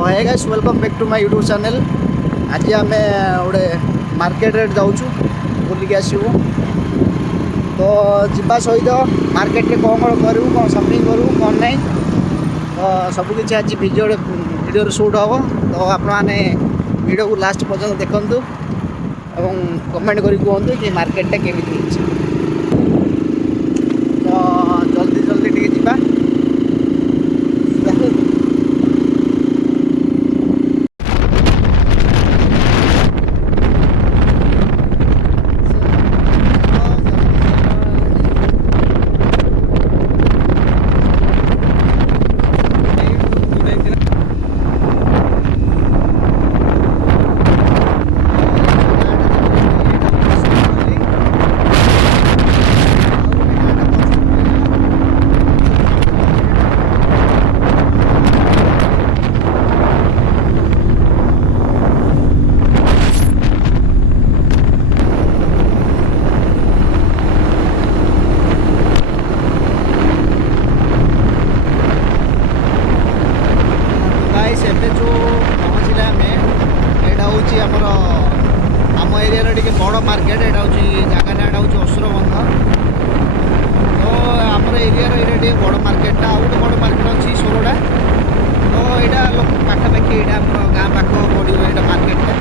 Hey guys welcome back to my YouTube channel. आज आम गोटे मार्केट रे जाऊँ बुलिक आसबू तो जीवा सहित मार्केट रे कौन कौन करूँ कौन शॉपिंग करूँ कौन नहीं तो सबकि आज वीडियो शूट हम तो आपने वीडियो को लास्ट पर्यटन देखूँ और कमेंट करी कहतु कि मार्केटा केमी तो जल्दी जल्दी टी जा आम एरिया टे बड़ मार्केट यहाँ हूँ जगह ना हूँ असुरबंध तो आम एरिया टे बड़ मार्केटा आउ गोटे बड़ मार्केट अच्छी सोरडा तो यहाँ लोक पाखापाखि यहाँ गाँ पाख पड़ो यहाँ मार्केटा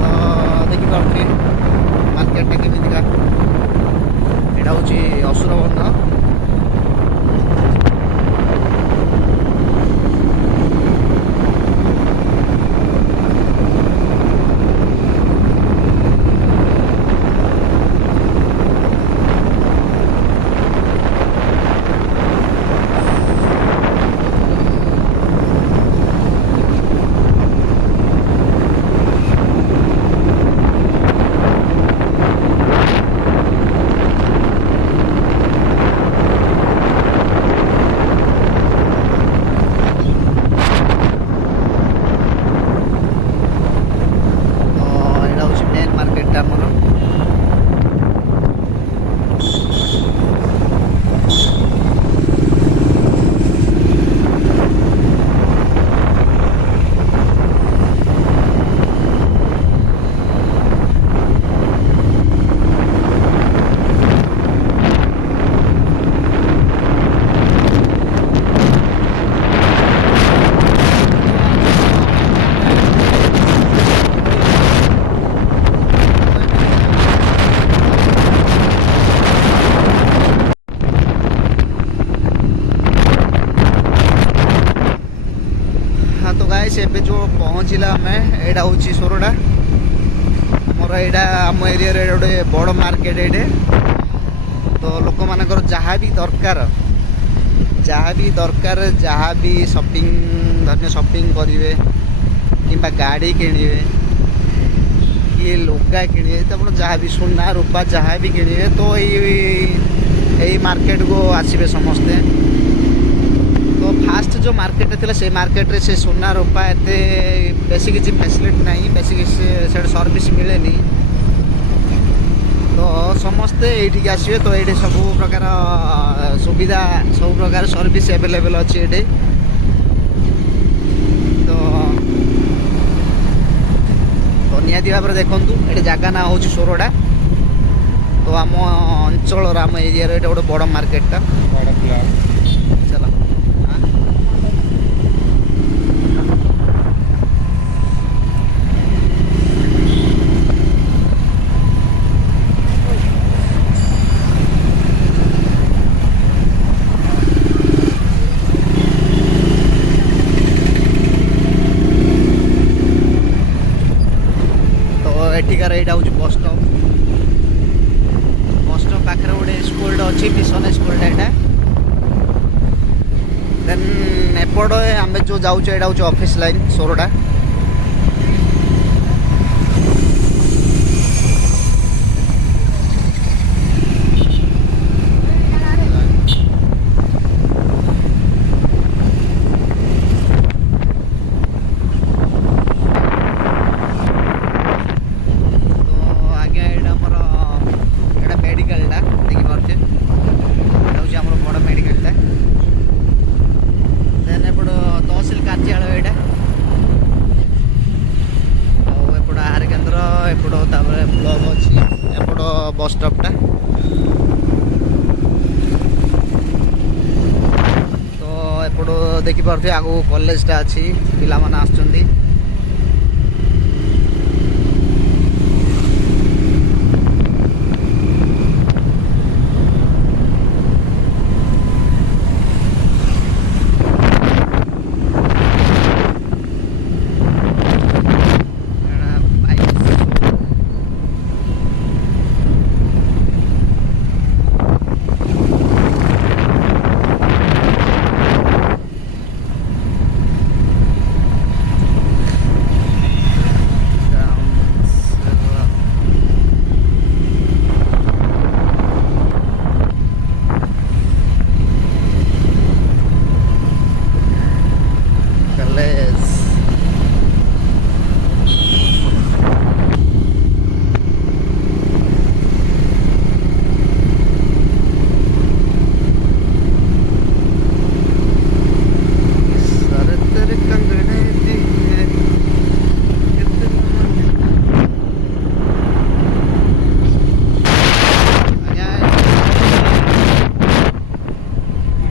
तो देखिपे मार्केटा केमिका यहाँ हूँ असुरबंध। एबे जो पहुँचला आम यहाँ हूँ सोरडा मोर यहाँ आम एरिया गोटे बड़ मार्केट ये तो लोक मान जहाँ भी दरकार जहाँ भी शॉपिंग धन्य शॉपिंग करेंगे कि गाड़ी किणवे कि लुगा किणवे तो जहाँ भी सुना रूपा जहाँ भी किणवे तो यही मार्केट को आसबे समस्ते। तो फास्ट जो मार्केट थी से मार्केट रे से सुना रूपा एते बेसी किसी फैसिलिटी नहीं बेसी किसी सर्विस मिले नहीं तो समस्ते ये आसवे तो ये सब प्रकार सुविधा सब प्रकार सर्विस एवेलेबल अच्छी ये तो निहाती भाव देखूँ ये जगह ना हूँ सोरडा तो आम अंचल आम एरिया गोटे बड़ मार्केटा चलो एठिकार यहाँ हूँ बस स्टॉप पाखे गोटे स्कूल अच्छी मिशन स्कूल यहाँ देन एपट आम जो जाऊँ यहाँ हूँ ऑफिस लाइन सोरडा तहसील कार्यालय यहाँ ଏପଟ ତାପରେ ବ୍ଲକ ଅଛି ଏପଟ ବସ୍ ଷ୍ଟପ୍ଟା। ତ ଏପଟ ଦେଖିପାରୁଥିବେ ଆଗକୁ କଲେଜଟା ଅଛି, ପିଲାମାନେ ଆସୁଛନ୍ତି।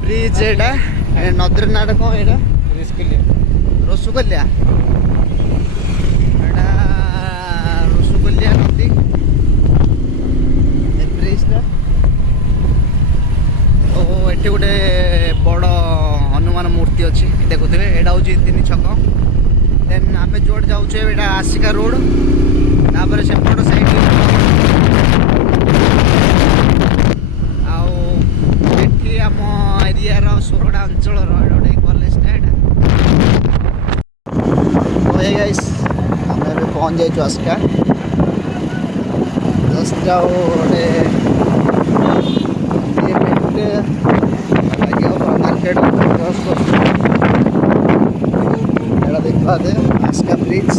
ବ୍ରିଜ୍ ଏଇଟା ନଦୀର ନାଁଟା କ'ଣ ଏଇଟା? ରସୁକଲ୍ୟା। ଏଇଟା ରସୁକଲ୍ୟା ନଦୀ ବ୍ରିଜଟା। ଓ ଏଠି ଗୋଟେ ବଡ଼ ହନୁମାନ ମୂର୍ତ୍ତି ଅଛି ଦେଖୁଥିବେ। ଏଇଟା ହେଉଛି 3 ଛକ। ଦେନ୍ ଆମେ ଯେଉଁଠି ଯାଉଛେ ଏଇଟା ଆସିକା ରୋଡ଼, ତାପରେ ସେପଟ ସାଇଡ୍ ଆଉ ଏଠି ଆମ ଏରିଆର ସୋରଡ଼ା ଅଞ୍ଚଳର ଏଇଟା ଗୋଟେ କଲେଜଟା। ଏଇଟା ହେ ଗାଇସ୍, ଆମେ ଏବେ ପହଞ୍ଚି ଯାଇଛୁ ଆସିକା। ଜଷ୍ଟ ଯାଉ ଗୋଟେ ମାର୍କେଟ ଏଇଟା ଦେଖିବା ଆସିକା ବ୍ରିଜ।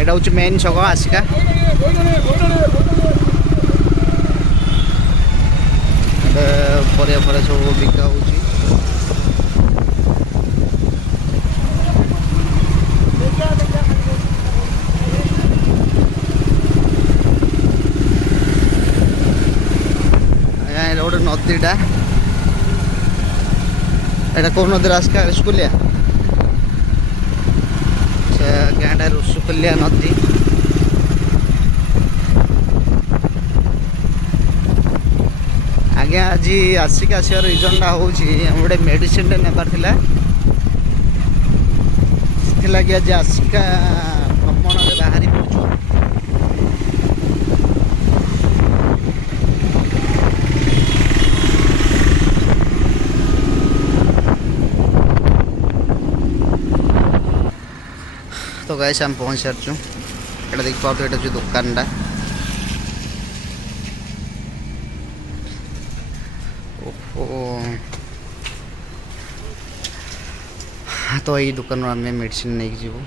এটা হচ্ছে মেইন ছক আসিকা। ପରିବା ଫରିବା ସବୁ ବିକା ହେଉଛି। ଆଜ୍ଞା ଏଇଟା ଗୋଟେ ନଦୀଟା। ଏଇଟା କେଉଁ ନଦୀରେ ଆସିକା ରସୁକଲ୍ୟା? ସେ ଗାଁଟା ରସୁକଲ୍ୟା ନଦୀ। ଆଜ୍ଞା ଆଜି ଆସିକି ଆସିବାର ରିଜନଟା ହେଉଛି ଗୋଟେ ମେଡ଼ିସିନଟେ ନେବାର ଥିଲା, ସେଥିଲାଗି ଆଜି ଆସିକା ଭ୍ରମଣରେ ବାହାରି ପଡ଼ୁଛୁ। ତ ଗାଇସ୍ ଆମେ ପହଞ୍ଚି ସାରିଛୁ। ଏଇଟା ଦେଖିପାରୁଛୁ, ଏଇଟା ହେଉଛି ଦୋକାନଟା। ତ ଏଇ ଦୋକାନରୁ ଆମେ ମେଡ଼ିସିନ ନେଇକି ଯିବୁ।